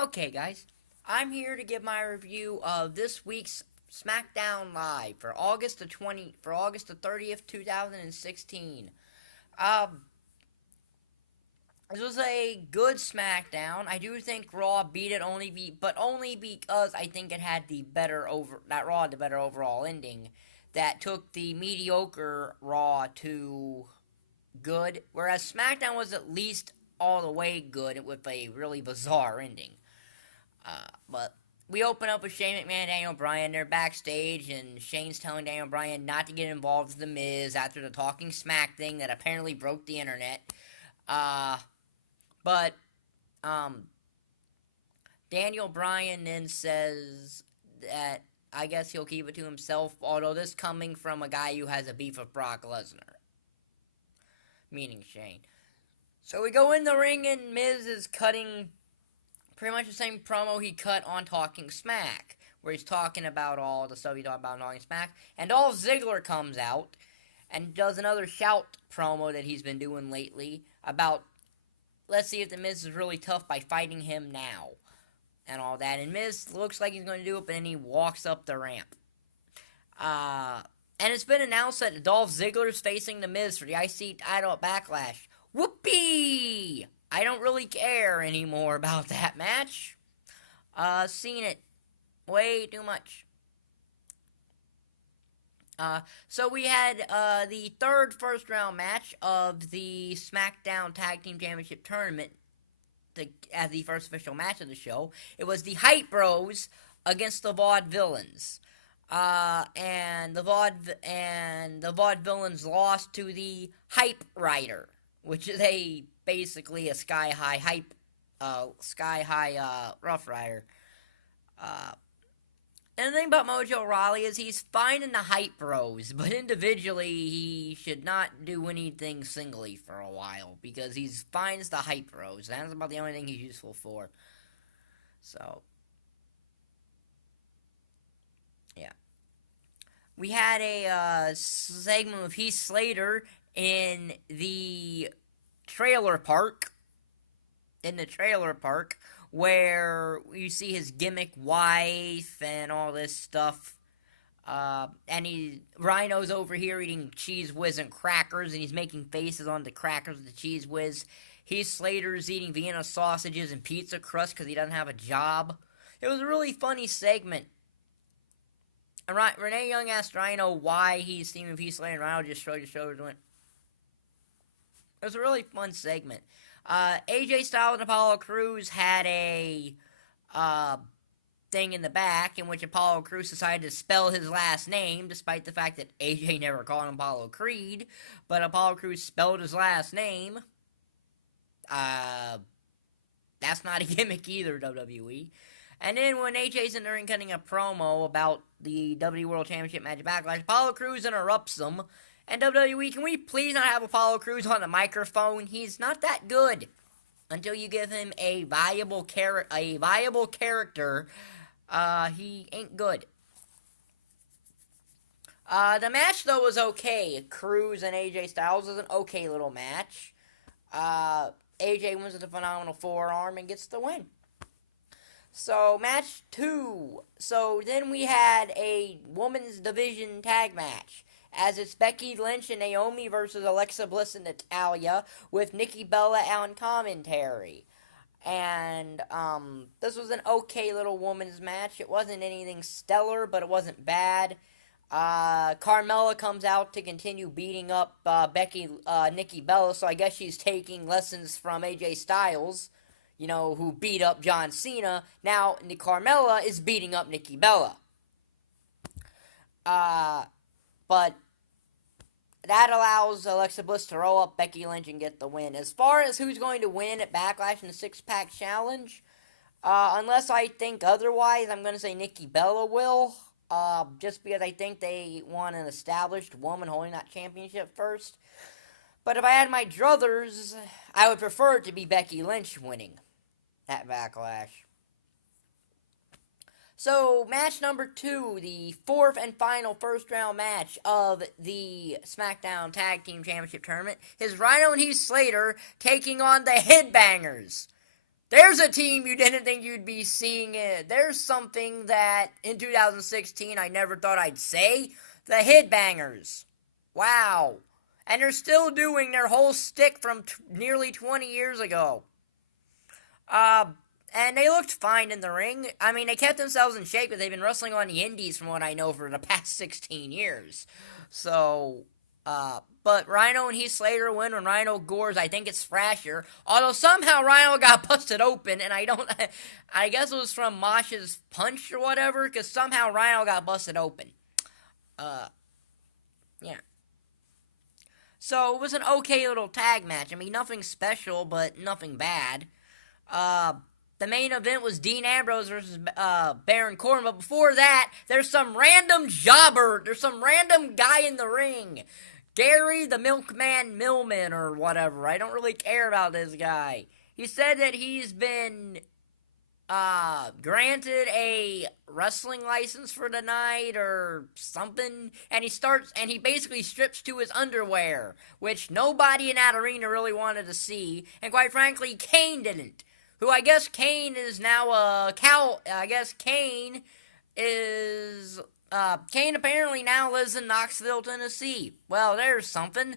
Okay, guys, I'm here to give my review of this week's SmackDown Live for August the 30th, 2016. Um, this was a good SmackDown. I do think Raw beat it but only because I think it had that Raw had the better overall ending that took the mediocre Raw to good, whereas SmackDown was at least all the way good with a really bizarre ending. But we open up with Shane McMahon and Daniel Bryan. They're backstage, and Shane's telling Daniel Bryan not to get involved with The Miz after the Talking Smack thing that apparently broke the internet. Uh, but um, Daniel Bryan then says that I guess he'll keep it to himself, although this coming from a guy who has a beef with Brock Lesnar, meaning Shane. So we go in the ring, and Miz is cutting pretty much the same promo he cut on Talking Smack, where he's talking about all the stuff he talked about on Talking Smack, and Dolph Ziggler comes out and does another shout promo that he's been doing lately about let's see if the Miz is really tough by fighting him now, and all that. And Miz looks like he's going to do it, but then he walks up the ramp. And it's been announced that Dolph Ziggler is facing the Miz for the IC title at Backlash. Whoopee! I don't really care anymore about that match. Seen it way too much. So we had the third first round match of the SmackDown Tag Team Championship Tournament as the first official match of the show. It was the Hype Bros against the Vaudevillains. And the Vaudevillains lost to the Hype Rider, which is basically a sky high Rough Rider. And the thing about Mojo Rawley is he's fine in the Hype Bros, but individually he should not do anything singly for a while because he's fine as the Hype Bros. That's about the only thing he's useful for. So, yeah. We had a segment with Heath Slater in the trailer park. Where you see his gimmick wife and all this stuff. And Rhino's over here eating Cheese Whiz and crackers, and he's making faces on the crackers with the Cheese Whiz. Heath Slater's eating Vienna sausages and pizza crust because he doesn't have a job. It was a really funny segment. And Renee Young asked Rhino why he's teaming with Heath Slater, and Rhino just shrugged his shoulders and went, it was a really fun segment. AJ Styles and Apollo Crews had a thing in the back in which Apollo Crews decided to spell his last name, despite the fact that AJ never called him Apollo Creed, but Apollo Crews spelled his last name. That's not a gimmick either, WWE. And then when AJ's in the ring cutting a promo about the WWE World Championship match at Backlash, Apollo Crews interrupts him. And WWE, can we please not have Apollo Crews on the microphone? He's not that good until you give him a viable character. He ain't good. The match though was okay. Crews and AJ Styles was an okay little match. AJ wins with a phenomenal forearm and gets the win. So, match 2. So, then we had a women's division tag match. As it's Becky Lynch and Naomi versus Alexa Bliss and Natalya, with Nikki Bella on commentary. And, this was an okay little women's match. It wasn't anything stellar, but it wasn't bad. Carmella comes out to continue beating up, Nikki Bella, so I guess she's taking lessons from AJ Styles, who beat up John Cena. Now, Carmella is beating up Nikki Bella. But that allows Alexa Bliss to roll up Becky Lynch and get the win. As far as who's going to win at Backlash in the six-pack challenge, unless I think otherwise, I'm going to say Nikki Bella will. Just because I think they want an established woman holding that championship first. But if I had my druthers, I would prefer it to be Becky Lynch winning at Backlash. So, match number 2, the fourth and final first round match of the SmackDown Tag Team Championship Tournament, is Rhino and Heath Slater taking on the Headbangers. There's a team you didn't think you'd be seeing it. There's something that in 2016 I never thought I'd say. The Headbangers. Wow. And they're still doing their whole stick from nearly 20 years ago. And they looked fine in the ring. I mean, they kept themselves in shape, but they've been wrestling on the indies from what I know for the past 16 years. So, but Rhino and Heath Slater win when Rhino gores, I think it's Thrasher. Although somehow Rhino got busted open, and I guess it was from Mosh's punch or whatever, because somehow Rhino got busted open. Yeah. So, it was an okay little tag match. I mean, nothing special, but nothing bad. The main event was Dean Ambrose versus Baron Corbin, but before that, there's some random jobber. There's some random guy in the ring. Gary the Milkman Millman or whatever. I don't really care about this guy. He said that he's been granted a wrestling license for the night or something, and he basically strips to his underwear, which nobody in that arena really wanted to see, and quite frankly, Kane didn't. Who I guess Kane is now Kane apparently now lives in Knoxville, Tennessee. Well, there's something.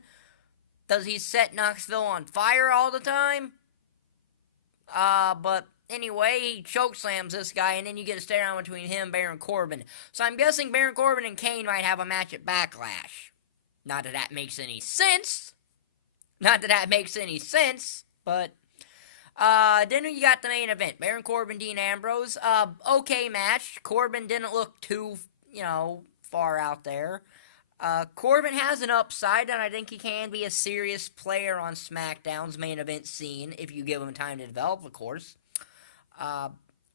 Does he set Knoxville on fire all the time? But anyway, he chokeslams this guy, and then you get a stare down between him and Baron Corbin. So I'm guessing Baron Corbin and Kane might have a match at Backlash. Not that that makes any sense. But then you got the main event. Baron Corbin, Dean Ambrose. Okay match. Corbin didn't look too, far out there. Corbin has an upside, and I think he can be a serious player on SmackDown's main event scene, if you give him time to develop, of course.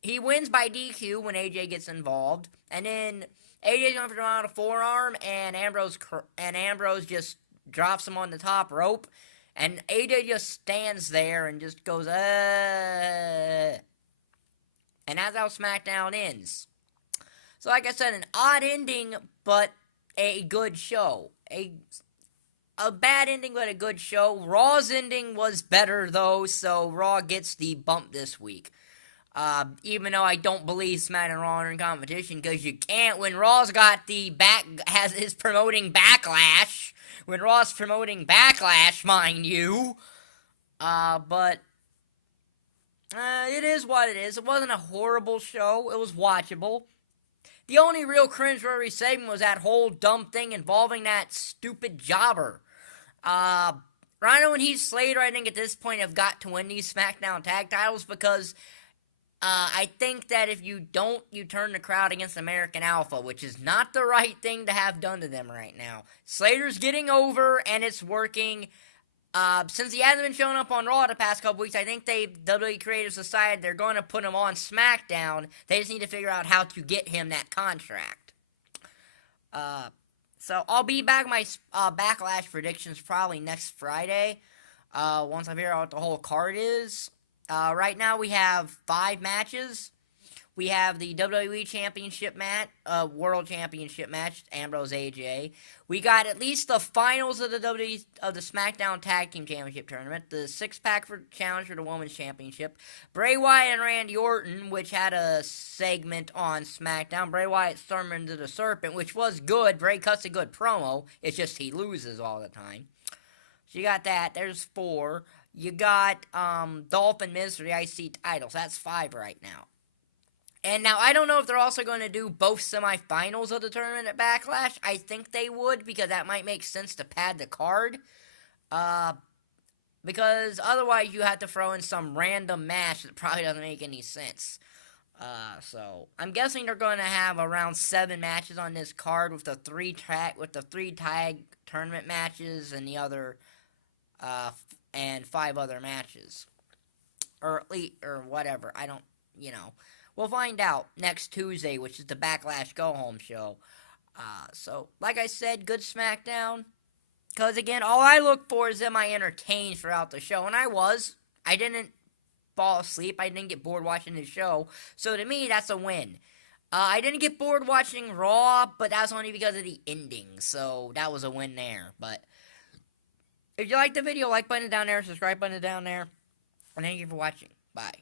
He wins by DQ when AJ gets involved, and then AJ's going for him on a forearm, and Ambrose just drops him on the top rope, and AJ just stands there and just goes, And that's how SmackDown ends. So like I said, an odd ending, but a good show. A bad ending, but a good show. Raw's ending was better, though, so Raw gets the bump this week. Even though I don't believe SmackDown and Raw are in competition, because you can't when Raw's got is promoting Backlash. When Raw's promoting Backlash, mind you. But it is what it is. It wasn't a horrible show. It was watchable. The only real cringeworthy segment was that whole dumb thing involving that stupid jobber. Rhino and Heath Slater, I think at this point, have got to win these SmackDown tag titles because I think that if you don't, you turn the crowd against American Alpha, which is not the right thing to have done to them right now. Slater's getting over, and it's working. Since he hasn't been showing up on Raw the past couple weeks, I think WWE Creative decided they're going to put him on SmackDown. They just need to figure out how to get him that contract. So I'll be back with my Backlash predictions probably next Friday, once I figure out what the whole card is. Right now we have 5 matches. We have the WWE Championship match, World Championship match, Ambrose AJ. We got at least the finals of the SmackDown Tag Team Championship Tournament, the 6-pack for challenge for the Women's Championship, Bray Wyatt and Randy Orton, which had a segment on SmackDown. Bray Wyatt stormed into the Serpent, which was good. Bray cuts a good promo. It's just he loses all the time. So you got that. There's 4. You got Dolph and Miz for the IC titles. That's 5 right now. And now, I don't know if they're also going to do both semifinals of the tournament at Backlash. I think they would, because that might make sense to pad the card. Because otherwise, you have to throw in some random match that probably doesn't make any sense. So, I'm guessing they're going to have around 7 matches on this card with the 3 tag tournament matches and the other, and 5 other matches. Or whatever. I don't, We'll find out next Tuesday, which is the Backlash Go Home show. So, like I said, good SmackDown. Because, again, all I look for is am I entertained throughout the show. And I was. I didn't fall asleep. I didn't get bored watching the show. So, to me, that's a win. I didn't get bored watching Raw, but that was only because of the ending. So, that was a win there. But, if you liked the video, like button down there, subscribe button down there. And thank you for watching. Bye.